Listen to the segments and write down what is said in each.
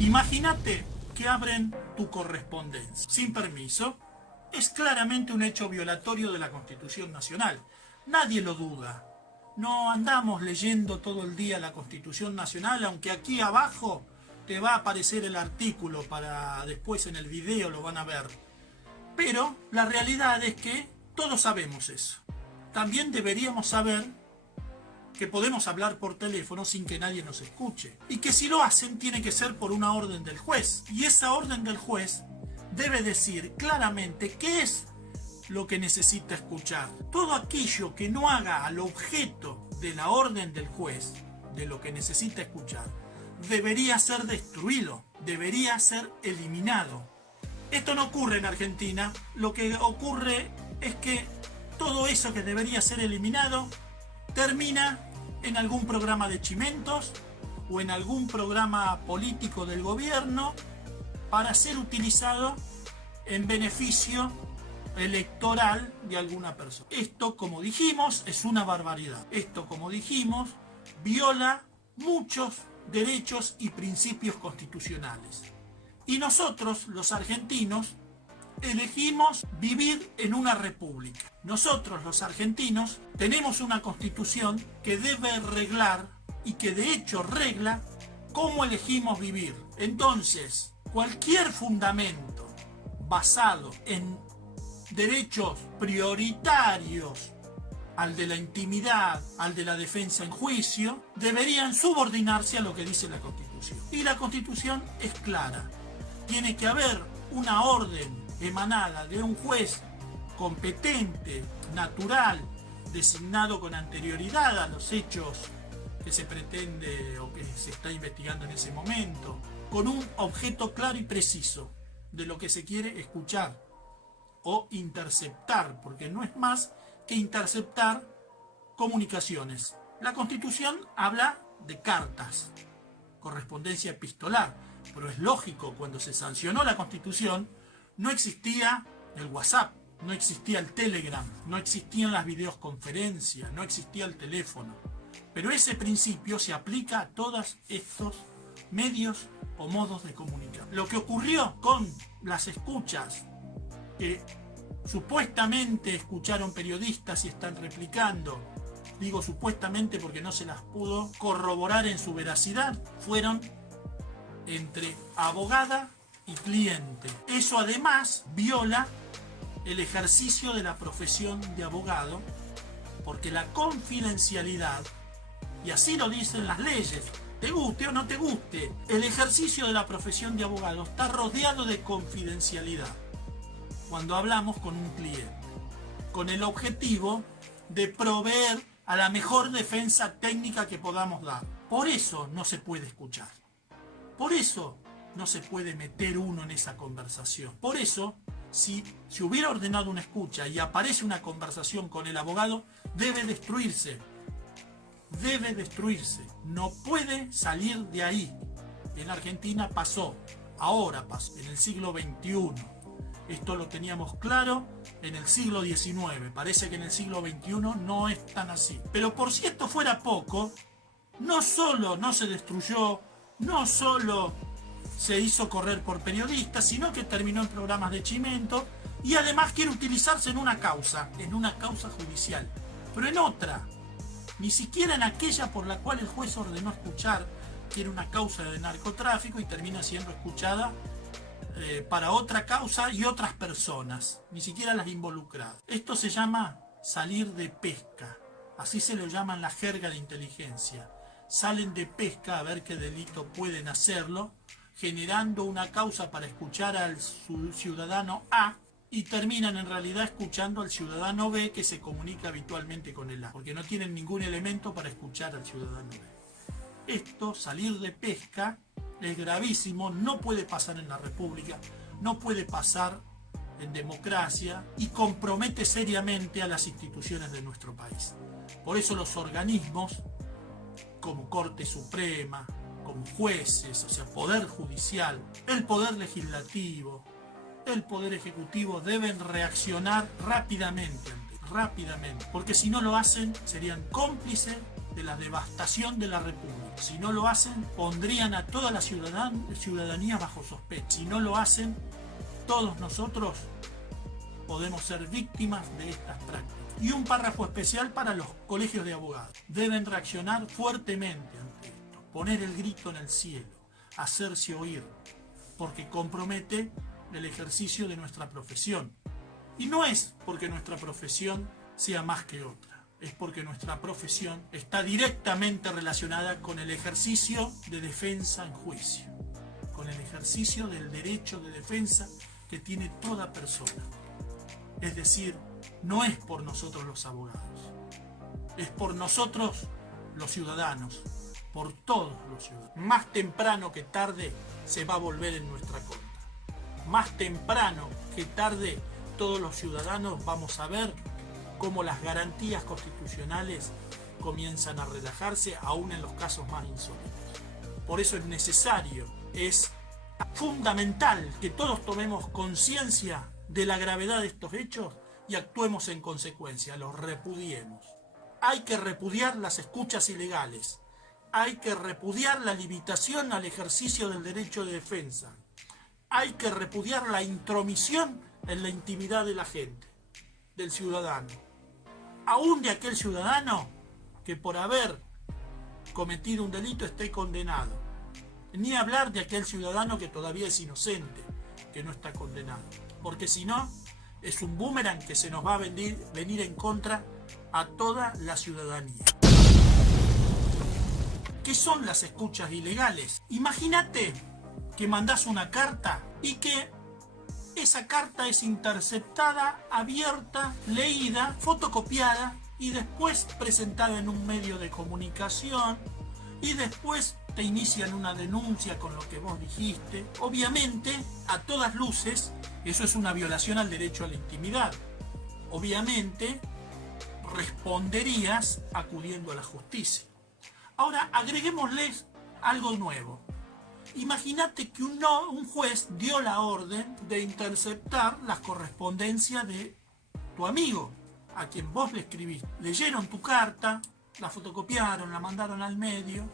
Imagínate que abren tu correspondencia sin permiso. Es claramente un hecho violatorio de la Constitución Nacional. Nadie lo duda. No andamos leyendo todo el día la Constitución Nacional, aunque aquí abajo te va a aparecer el artículo para después en el video lo van a ver. Pero la realidad es que todos sabemos eso. También deberíamos saber que podemos hablar por teléfono sin que nadie nos escuche. Y que si lo hacen tiene que ser por una orden del juez. Y esa orden del juez debe decir claramente qué es lo que necesita escuchar. Todo aquello que no haga al objeto de la orden del juez, de lo que necesita escuchar, debería ser destruido, debería ser eliminado. Esto no ocurre en Argentina. Lo que ocurre es que todo eso que debería ser eliminado termina en algún programa de chimentos o en algún programa político del gobierno para ser utilizado en beneficio electoral de alguna persona. Esto, como dijimos, es una barbaridad. Esto, como dijimos, viola muchos derechos y principios constitucionales. Y nosotros, los argentinos, elegimos vivir en una república. Nosotros, los argentinos, tenemos una constitución que debe reglar y que de hecho regla cómo elegimos vivir. Entonces, cualquier fundamento basado en derechos prioritarios al de la intimidad, al de la defensa en juicio, deberían subordinarse a lo que dice la Constitución. Y la Constitución es clara. Tiene que haber una orden emanada de un juez competente, natural, designado con anterioridad a los hechos que se pretende o que se está investigando en ese momento, con un objeto claro y preciso de lo que se quiere escuchar o interceptar, porque no es más que interceptar comunicaciones. La Constitución habla de cartas, correspondencia epistolar, pero es lógico, cuando se sancionó la Constitución no existía el WhatsApp, no existía el Telegram, no existían las videoconferencias, no existía el teléfono. Pero ese principio se aplica a todos estos medios o modos de comunicar. Lo que ocurrió con las escuchas que supuestamente escucharon periodistas y están replicando, digo supuestamente porque no se las pudo corroborar en su veracidad, fueron entre abogada y cliente. Eso además viola el ejercicio de la profesión de abogado, porque la confidencialidad, y así lo dicen las leyes, te guste o no te guste, el ejercicio de la profesión de abogado está rodeado de confidencialidad cuando hablamos con un cliente, con el objetivo de proveer a la mejor defensa técnica que podamos dar. Por eso no se puede escuchar. Por eso no se puede meter uno en esa conversación. Por eso, si se hubiera ordenado una escucha y aparece una conversación con el abogado, debe destruirse. Debe destruirse. No puede salir de ahí. En Argentina pasó, ahora pasó, en el siglo XXI. Esto lo teníamos claro en el siglo XIX. Parece que en el siglo XXI no es tan así. Pero por si esto fuera poco, no solo no se destruyó, no solo se hizo correr por periodistas, sino que terminó en programas de chimento y además quiere utilizarse en una causa judicial. Pero en otra, ni siquiera en aquella por la cual el juez ordenó escuchar, que era una causa de narcotráfico y termina siendo escuchada para otra causa y otras personas, ni siquiera las involucradas. Esto se llama salir de pesca, así se lo llama en la jerga de inteligencia. Salen de pesca a ver qué delito pueden hacerlo, generando una causa para escuchar al ciudadano A y terminan en realidad escuchando al ciudadano B, que se comunica habitualmente con el A, porque no tienen ningún elemento para escuchar al ciudadano B. Esto, salir de pesca, es gravísimo, no puede pasar en la República, no puede pasar en democracia y compromete seriamente a las instituciones de nuestro país. Por eso los organismos como Corte Suprema, como jueces, o sea, Poder Judicial, el Poder Legislativo, el Poder Ejecutivo deben reaccionar rápidamente, porque si no lo hacen serían cómplices de la devastación de la República. Si no lo hacen, pondrían a toda la ciudadanía bajo sospecha. Si no lo hacen, todos nosotros podemos ser víctimas de estas prácticas. Y un párrafo especial para los colegios de abogados. Deben reaccionar fuertemente ante esto, poner el grito en el cielo, hacerse oír, porque compromete el ejercicio de nuestra profesión. Y no es porque nuestra profesión sea más que otra, es porque nuestra profesión está directamente relacionada con el ejercicio de defensa en juicio, con el ejercicio del derecho de defensa que tiene toda persona. Es decir, no es por nosotros los abogados, es por nosotros los ciudadanos, por todos los ciudadanos. Más temprano que tarde se va a volver en nuestra contra. Más temprano que tarde todos los ciudadanos vamos a ver cómo las garantías constitucionales comienzan a relajarse, aún en los casos más insólitos. Por eso es necesario, es fundamental que todos tomemos conciencia de la gravedad de estos hechos y actuemos en consecuencia, los repudiemos. Hay que repudiar las escuchas ilegales, hay que repudiar la limitación al ejercicio del derecho de defensa, hay que repudiar la intromisión en la intimidad de la gente, del ciudadano, aún de aquel ciudadano que por haber cometido un delito esté condenado, ni hablar de aquel ciudadano que todavía es inocente, que no está condenado, porque si no, es un boomerang que se nos va a venir en contra a toda la ciudadanía. ¿Qué son las escuchas ilegales? Imagínate que mandás una carta y que esa carta es interceptada, abierta, leída, fotocopiada y después presentada en un medio de comunicación y después te inician una denuncia con lo que vos dijiste. Obviamente, a todas luces, eso es una violación al derecho a la intimidad. Obviamente, responderías acudiendo a la justicia. Ahora, agreguémosles algo nuevo. Imagínate que un juez dio la orden de interceptar las correspondencias de tu amigo, a quien vos le escribiste. Leyeron tu carta, la fotocopiaron, la mandaron al medio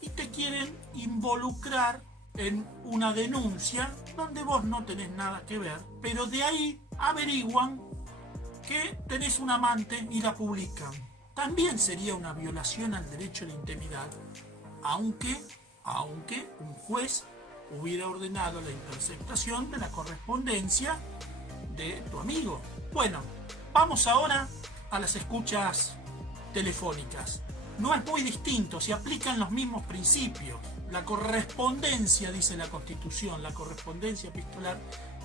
y te quieren involucrar en una denuncia donde vos no tenés nada que ver, pero de ahí averiguan que tenés un amante y la publican. También sería una violación al derecho a la intimidad, aunque un juez hubiera ordenado la interceptación de la correspondencia de tu amigo. Bueno, vamos ahora a las escuchas telefónicas. No es muy distinto, se aplican los mismos principios. La correspondencia, dice la Constitución, la correspondencia epistolar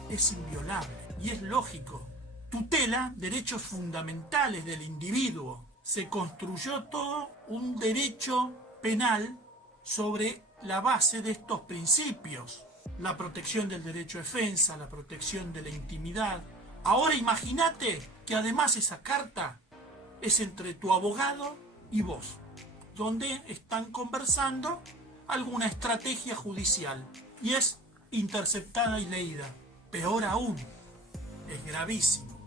es inviolable y es lógico. Tutela derechos fundamentales del individuo. Se construyó todo un derecho penal sobre la base de estos principios. La protección del derecho a defensa, la protección de la intimidad. Ahora imagínate que además esa carta es entre tu abogado y vos, donde están conversando alguna estrategia judicial y es interceptada y leída. Peor aún, es gravísimo.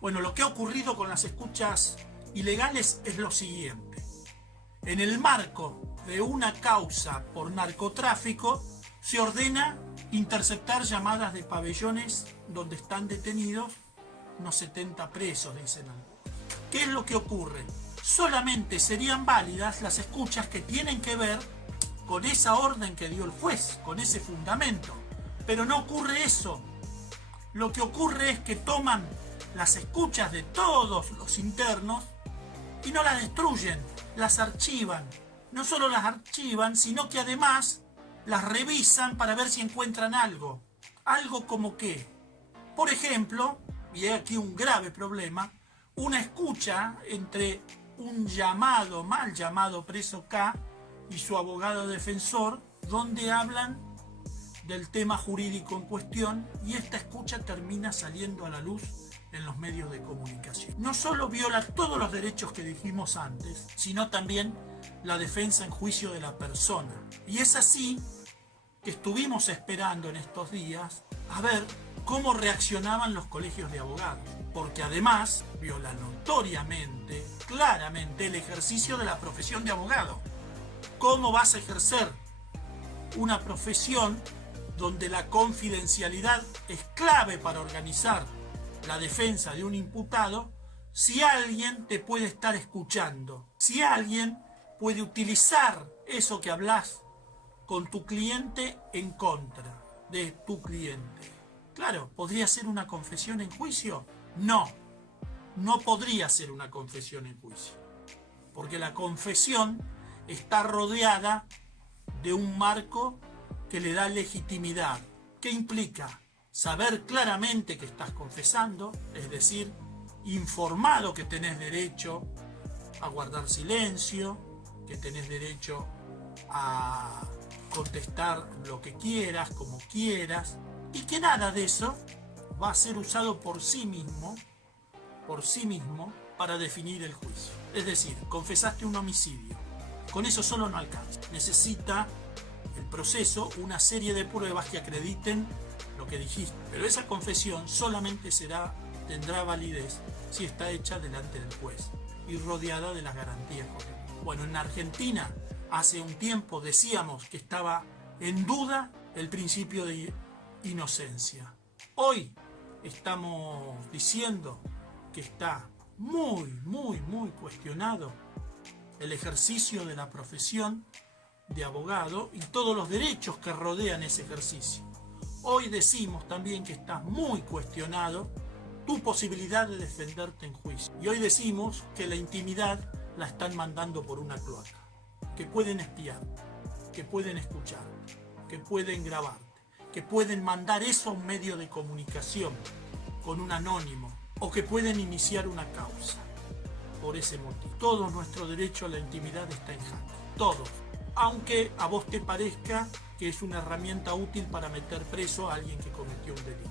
Bueno, lo que ha ocurrido con las escuchas ilegales es lo siguiente. En el marco de una causa por narcotráfico, se ordena interceptar llamadas de pabellones donde están detenidos unos 70 presos, dicen algunos. ¿Qué es lo que ocurre? Solamente serían válidas las escuchas que tienen que ver con esa orden que dio el juez, con ese fundamento. Pero no ocurre eso. Lo que ocurre es que toman las escuchas de todos los internos y no las destruyen, las archivan. No solo las archivan, sino que además las revisan para ver si encuentran algo. Algo como que, por ejemplo, y hay aquí un grave problema, una escucha entre un mal llamado preso K y su abogado defensor, donde hablan del tema jurídico en cuestión y esta escucha termina saliendo a la luz en los medios de comunicación. No solo viola todos los derechos que dijimos antes, sino también la defensa en juicio de la persona. Y es así que estuvimos esperando en estos días a ver cómo reaccionaban los colegios de abogados, porque además viola notoriamente, claramente, el ejercicio de la profesión de abogado. ¿Cómo vas a ejercer una profesión donde la confidencialidad es clave para organizar la defensa de un imputado si alguien te puede estar escuchando? Si alguien puede utilizar eso que hablas con tu cliente en contra de tu cliente. Claro, ¿podría ser una confesión en juicio? No, no podría ser una confesión en juicio, porque la confesión está rodeada de un marco que le da legitimidad. ¿Qué implica? Saber claramente que estás confesando, es decir, informado que tenés derecho a guardar silencio, que tenés derecho a contestar lo que quieras, como quieras, y que nada de eso va a ser usado por sí mismo, para definir el juicio. Es decir, confesaste un homicidio. Con eso solo no alcanza. Necesita el proceso una serie de pruebas que acrediten lo que dijiste. Pero esa confesión solamente tendrá validez si está hecha delante del juez y rodeada de las garantías correctas. Bueno, en Argentina hace un tiempo decíamos que estaba en duda el principio de inocencia. Hoy estamos diciendo que está muy cuestionado el ejercicio de la profesión de abogado y todos los derechos que rodean ese ejercicio. Hoy decimos también que está muy cuestionado tu posibilidad de defenderte en juicio. Y hoy decimos que la intimidad la están mandando por una cloaca, que pueden espiar, que pueden escuchar, que pueden grabarte, que pueden mandar eso a un medio de comunicación con un anónimo, o que pueden iniciar una causa por ese motivo. Todo nuestro derecho a la intimidad está en jaque, todos, aunque a vos te parezca que es una herramienta útil para meter preso a alguien que cometió un delito.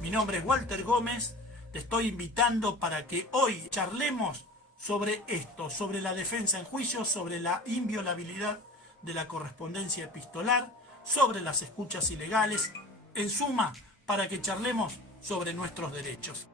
Mi nombre es Walter Gómez, te estoy invitando para que hoy charlemos sobre esto, sobre la defensa en juicio, sobre la inviolabilidad de la correspondencia epistolar, sobre las escuchas ilegales, en suma, para que charlemos sobre nuestros derechos.